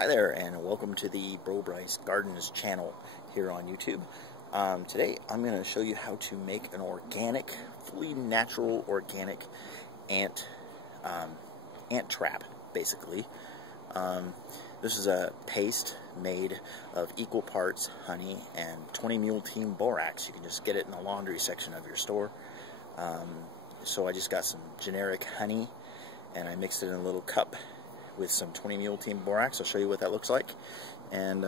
Hi there, and welcome to the BroBryceGardens channel here on YouTube. Today I'm going to show you how to make an organic, fully natural organic ant trap, basically. This is a paste made of equal parts honey and 20 mule team borax. You can just get it in the laundry section of your store. So I just got some generic honey and I mixed it in a little cup with some 20 mule team borax. I'll show you what that looks like. And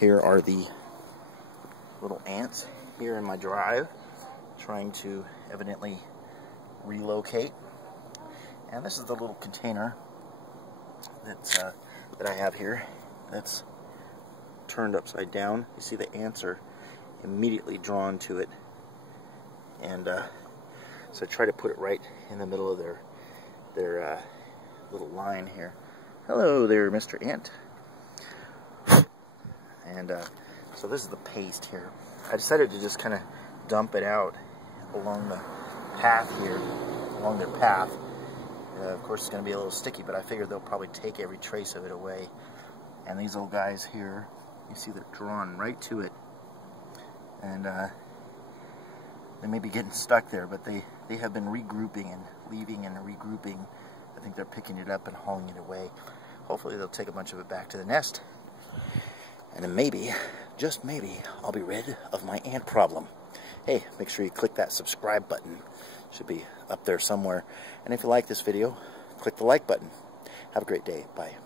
here are the little ants here in my drive trying to evidently relocate. And this is the little container that's that I have here that's turned upside down. You see the ants are immediately drawn to it, and so I try to put it right in the middle of their little line here. Hello there, Mr. Ant. And so this is the paste here. I decided to just kind of dump it out along the path here, along their path. Of course, it's going to be a little sticky, but I figured they'll probably take every trace of it away. And these little guys here, you see they're drawn right to it. And they may be getting stuck there, but they have been regrouping and leaving and regrouping. I think they're picking it up and hauling it away. Hopefully they'll take a bunch of it back to the nest. And then maybe, just maybe, I'll be rid of my ant problem. Hey, make sure you click that subscribe button. It should be up there somewhere. And if you like this video, click the like button. Have a great day. Bye.